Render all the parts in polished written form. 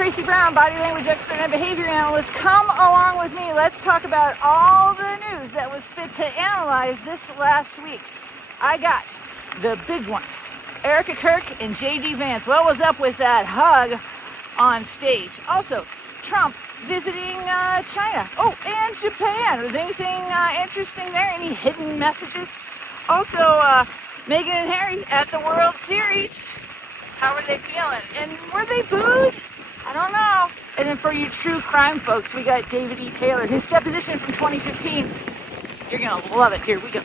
Traci Brown, body language expert and behavior analyst. Come along with me. Let's talk about all the news that was fit to analyze this last week. I got the big one. Erika Kirk and Vance. What was up with that hug on stage? Also, Trump visiting China. Oh, and Japan. Was anything interesting there? Any hidden messages? Also, Meghan and Harry at the World Series. How were they feeling? And were they booed? I don't know. And then for you true crime folks, we got David E. Taylor. His deposition from 2015. You're going to love it. Here we go.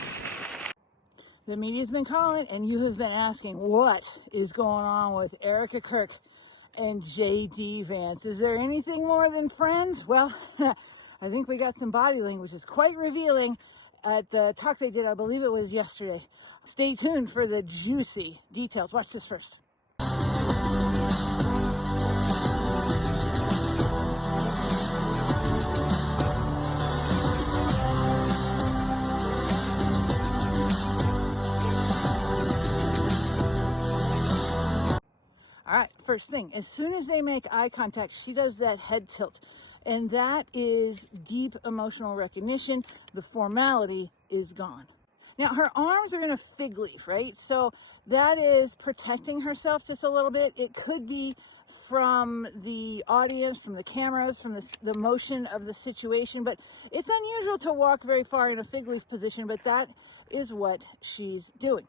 The media's been calling, and you have been asking, what is going on with Erika Kirk and J.D. Vance? Is there anything more than friends? Well, I think we got some body language. It's quite revealing at the talk they did, I believe it was yesterday. Stay tuned for the juicy details. Watch this first. All right, first thing, as soon as they make eye contact, she does that head tilt. And that is deep emotional recognition. The formality is gone. Now, her arms are in a fig leaf, right? So that is protecting herself just a little bit. It could be from the audience, from the cameras, from the motion of the situation. But it's unusual to walk very far in a fig leaf position, but that is what she's doing.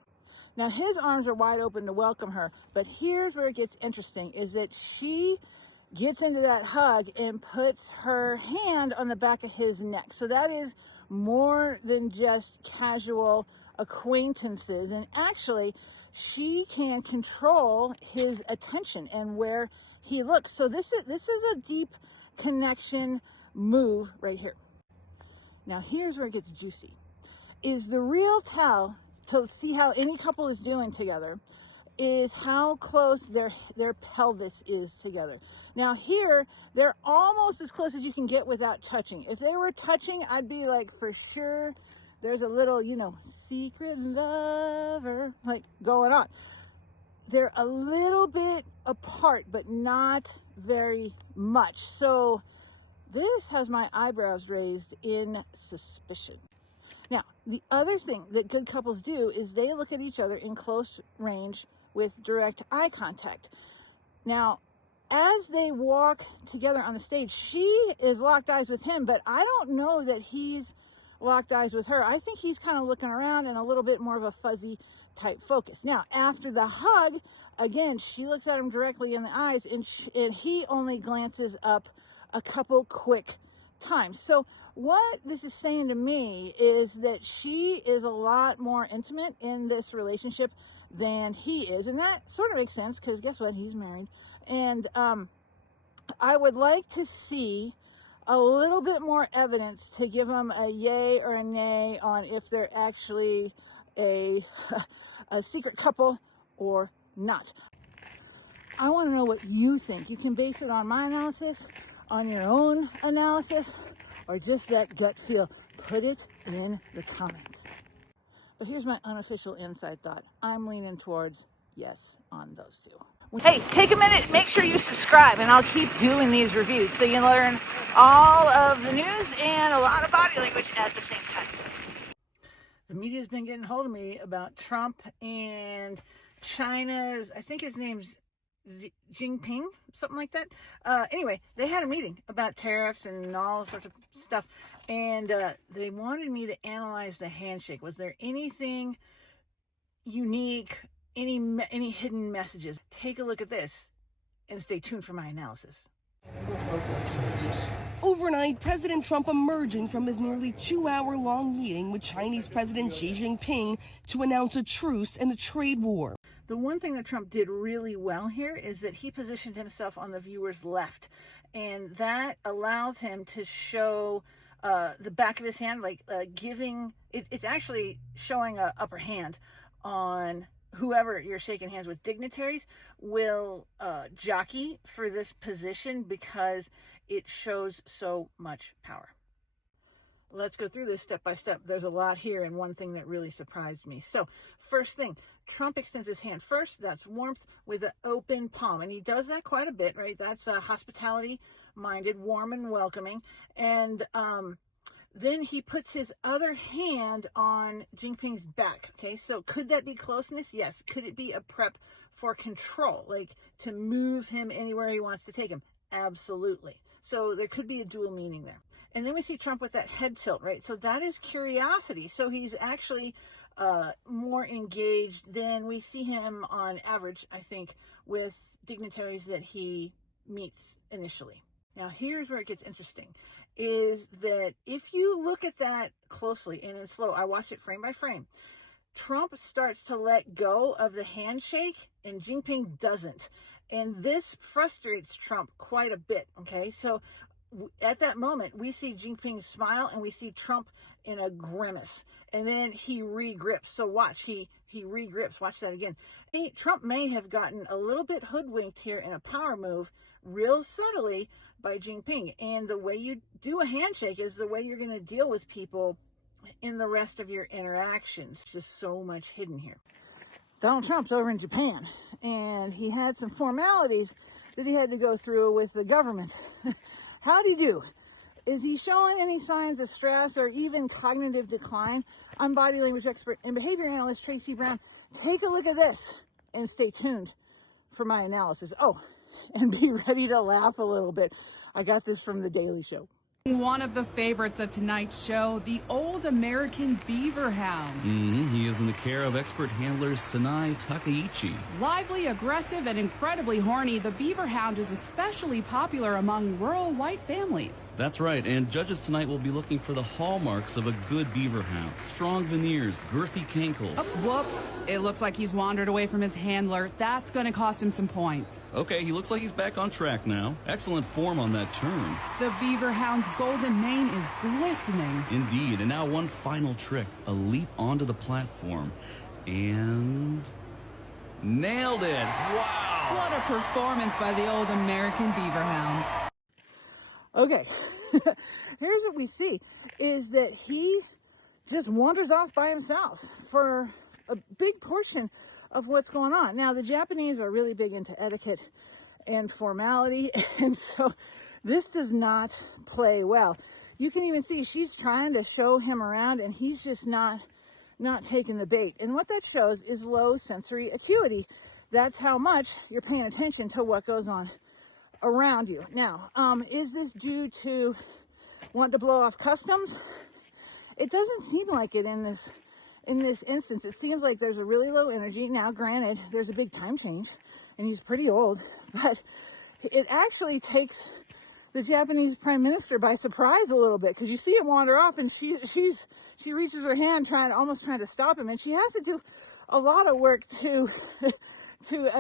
Now, his arms are wide open to welcome her, but here's where it gets interesting, is that she gets into that hug and puts her hand on the back of his neck. So that is more than just casual acquaintances. And actually, she can control his attention and where he looks. So this is a deep connection move right here. Now, here's where it gets juicy. Is the real tell to see how any couple is doing together is how close their pelvis is together. Now here, they're almost as close as you can get without touching. If they were touching, I'd be like, for sure, there's a little, secret lover, like, going on. They're a little bit apart, but not very much. So this has my eyebrows raised in suspicion. Now, the other thing that good couples do is they look at each other in close range with direct eye contact. Now, as they walk together on the stage, she is locked eyes with him, but I don't know that he's locked eyes with her. I think he's kind of looking around in a little bit more of a fuzzy type focus. Now, after the hug, again, she looks at him directly in the eyes, and he only glances up a couple quick times. So what this is saying to me is that she is a lot more intimate in this relationship than he is. And that sort of makes sense because guess what? He's married. And I would like to see a little bit more evidence to give them a yay or a nay on if they're actually a secret couple or not. I want to know what you think. You can base it on my analysis, on your own analysis, or just that gut feel. Put it in the comments. But here's my unofficial inside thought. I'm leaning towards yes on those two. Hey, take a minute, make sure you subscribe, and I'll keep doing these reviews so you learn all of the news and a lot of body language at the same time. The media's been getting hold of me about Trump and China's, I think his name's Jinping, something like that. Anyway, they had a meeting about tariffs and all sorts of stuff, and they wanted me to analyze the handshake. Was there anything unique, any hidden messages? Take a look at this and stay tuned for my analysis. Overnight, President Trump emerging from his nearly 2-hour-long meeting with Chinese President Xi Jinping to announce a truce in the trade war. The one thing that Trump did really well here is that he positioned himself on the viewer's left, and that allows him to show the back of his hand, like giving, it's actually showing an upper hand on whoever you're shaking hands with. Dignitaries will jockey for this position because it shows so much power. Let's go through this step by step. There's a lot here, and one thing that really surprised me. So first thing, Trump extends his hand first. That's warmth with an open palm. And he does that quite a bit, right? That's hospitality-minded, warm and welcoming. And then he puts his other hand on Jinping's back. Okay, so could that be closeness? Yes. Could it be a prep for control, like to move him anywhere he wants to take him? Absolutely. So there could be a dual meaning there. And then we see Trump with that head tilt, right? So that is curiosity. So he's actually more engaged than we see him on average, I think, with dignitaries that he meets initially. Now, here's where it gets interesting, is that if you look at that closely and in slow, I watched it frame by frame, Trump starts to let go of the handshake and Jinping doesn't. And this frustrates Trump quite a bit, okay? So at that moment, we see Jinping smile and we see Trump in a grimace. And then he regrips. So watch, he regrips. Watch that again. Trump may have gotten a little bit hoodwinked here in a power move real subtly by Jinping. And the way you do a handshake is the way you're going to deal with people in the rest of your interactions. Just so much hidden here. Donald Trump's over in Japan, and he had some formalities that he had to go through with the government. How'd he do? Is he showing any signs of stress or even cognitive decline? I'm body language expert and behavior analyst Traci Brown. Take a look at this and stay tuned for my analysis. Oh, and be ready to laugh a little bit. I got this from The Daily Show. One of the favorites of tonight's show, the old American beaver hound. He is in the care of expert handler Sanai Takaichi. Lively, aggressive, and incredibly horny, the beaver hound is especially popular among rural white families. That's right, and judges tonight will be looking for the hallmarks of a good beaver hound. Strong veneers, girthy cankles. Oh, whoops. It looks like he's wandered away from his handler. That's going to cost him some points. Okay, he looks like he's back on track now. Excellent form on that turn. The beaver hound's golden mane is glistening. Indeed, and now one final trick. A leap onto the platform. And nailed it. Wow. What a performance by the old American beaver hound. Okay, here's what we see, is that he just wanders off by himself for a big portion of what's going on. Now, the Japanese are really big into etiquette and formality, and so this does not play well. You can even see she's trying to show him around, and he's just not taking the bait. And what that shows is low sensory acuity. That's how much you're paying attention to what goes on around you. Now, is this due to want to blow off customs? It doesn't seem like it in this instance. It seems like there's a really low energy. Now, granted, there's a big time change, and he's pretty old, but it actually takes the Japanese prime minister by surprise a little bit, because you see him wander off, and she reaches her hand almost trying to stop him, and she has to do a lot of work to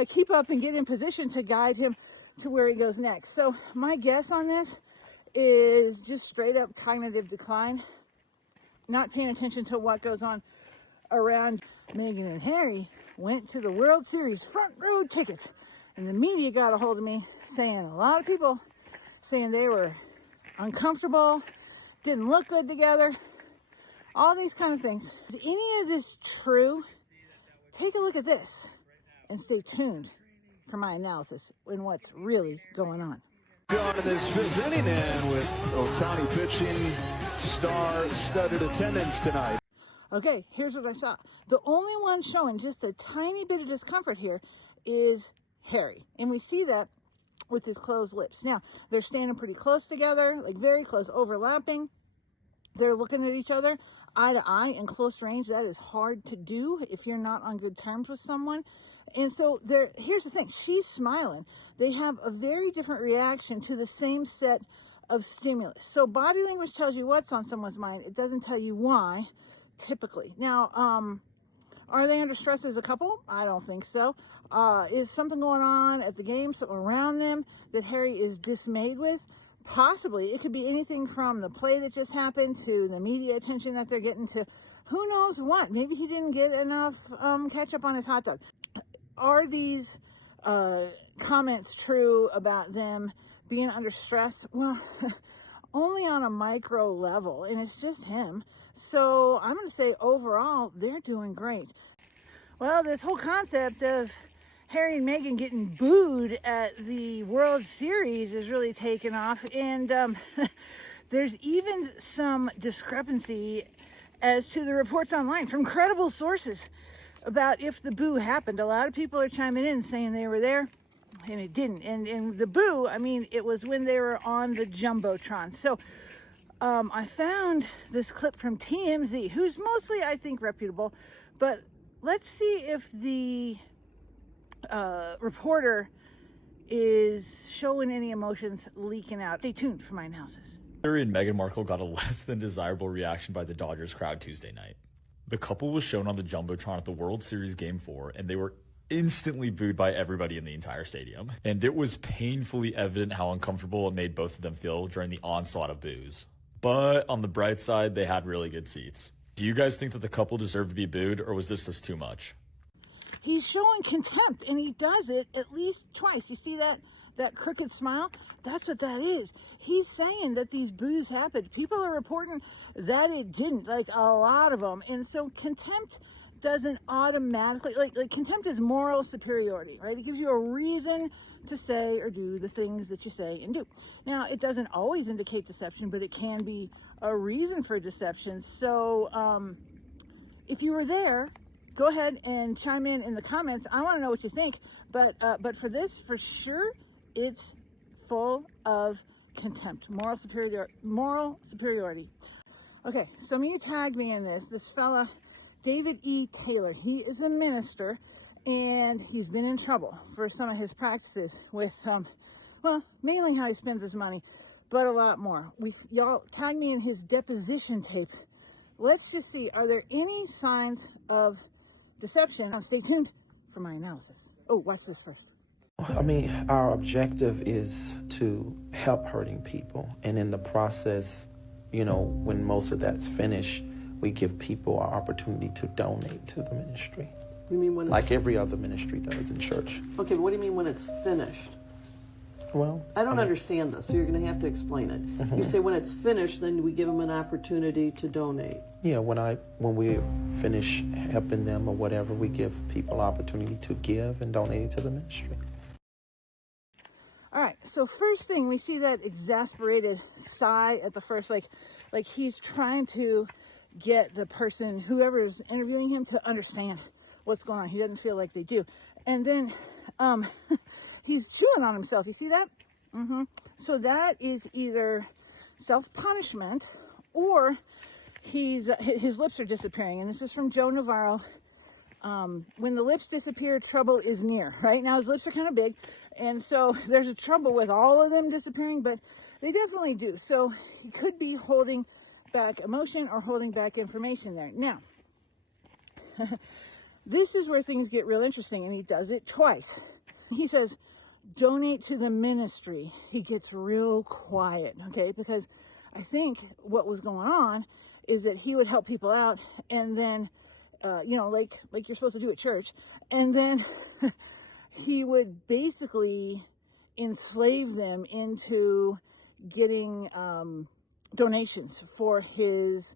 keep up and get in position to guide him to where he goes next. So my guess on this is just straight up cognitive decline, not paying attention to what goes on around. Meghan and Harry went to the World Series front row tickets, and the media got a hold of me saying a lot of people saying they were uncomfortable, didn't look good together, all these kind of things. Is any of this true? Take a look at this and stay tuned for my analysis and what's really going on. On to this fifth inning, and with Ohtani pitching, star-studded attendance tonight. Okay, here's what I saw. The only one showing just a tiny bit of discomfort here is Harry, and we see that with his closed lips. Now, they're standing pretty close together, like very close, overlapping. They're looking at each other eye to eye in close range. That is hard to do if you're not on good terms with someone. And so here's the thing. She's smiling. They have a very different reaction to the same set of stimulus. So body language tells you what's on someone's mind. It doesn't tell you why, typically. Now, are they under stress as a couple? I don't think so. Is something going on at the game, something around them that Harry is dismayed with? Possibly. It could be anything from the play that just happened to the media attention that they're getting to who knows what. Maybe he didn't get enough ketchup on his hot dog. Are these comments true about them being under stress? Well, only on a micro level, and it's just him. So I'm going to say overall, they're doing great. Well, this whole concept of Harry and Meghan getting booed at the World Series is really taken off, and there's even some discrepancy as to the reports online from credible sources about if the boo happened. A lot of people are chiming in saying they were there, and it didn't. And the boo, I mean, it was when they were on the Jumbotron. So I found this clip from TMZ, who's mostly, I think, reputable, but let's see if the reporter is showing any emotions leaking out. Stay tuned for my analysis. Harry and Meghan Markle got a less than desirable reaction by the Dodgers crowd Tuesday night. The couple was shown on the Jumbotron at the World Series Game 4, and they were instantly booed by everybody in the entire stadium. And it was painfully evident how uncomfortable it made both of them feel during the onslaught of boos. But on the bright side, they had really good seats. Do you guys think that the couple deserved to be booed, or was this just too much? He's showing contempt, and he does it at least twice. You see that crooked smile? That's what that is. He's saying that these boos happened. People are reporting that it didn't, like a lot of them. And so contempt doesn't automatically, like contempt is moral superiority, right? It gives you a reason to say or do the things that you say and do. Now, it doesn't always indicate deception, but it can be a reason for deception. So if you were there, go ahead and chime in the comments. I want to know what you think. But for this, for sure, it's full of contempt, moral superiority. Okay, some of you tagged me in this. This fella, David E. Taylor, he is a minister, and he's been in trouble for some of his practices with, well, mainly how he spends his money, but a lot more. Y'all tagged me in his deposition tape. Let's just see, are there any signs of deception? Now, stay tuned for my analysis. Oh, watch this first. I mean, our objective is to help hurting people. And in the process, you know, when most of that's finished, we give people an opportunity to donate to the ministry. You mean when like every other ministry does in church. Okay, but what do you mean when it's finished? Well, I don't understand this, so you're going to have to explain it. Mm-hmm. You say when it's finished, then we give them an opportunity to donate. Yeah, when we finish helping them or whatever, we give people opportunity to give and donate to the ministry. All right, so first thing, we see that exasperated sigh at the first, like he's trying to get the person, whoever's interviewing him, to understand what's going on. He doesn't feel like they do. And then he's chewing on himself. You see that? Mm-hmm. So that is either self-punishment or his lips are disappearing. And this is from Joe Navarro. When the lips disappear, trouble is near. Right now his lips are kind of big, and so there's a trouble with all of them disappearing, but they definitely do. So he could be holding back emotion or holding back information there. Now, this is where things get real interesting, and he does it twice. He says, donate to the ministry. He gets real quiet, okay, because I think what was going on is that he would help people out, and then like you're supposed to do at church, and then he would basically enslave them into getting donations for his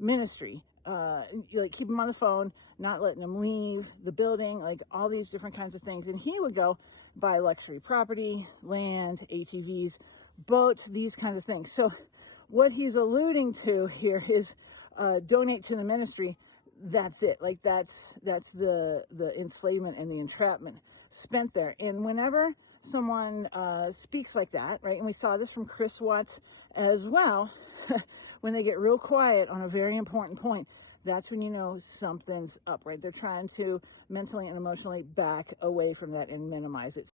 ministry, like keep them on the phone, not letting them leave the building, like all these different kinds of things. And he would go buy luxury property, land, ATVs, boats, these kinds of things. So what he's alluding to here is donate to the ministry. That's it. Like that's the enslavement and the entrapment spent there. And whenever someone speaks like that, right, and we saw this from Chris Watts as well, when they get real quiet on a very important point, that's when you know something's up, right? They're trying to mentally and emotionally back away from that and minimize it.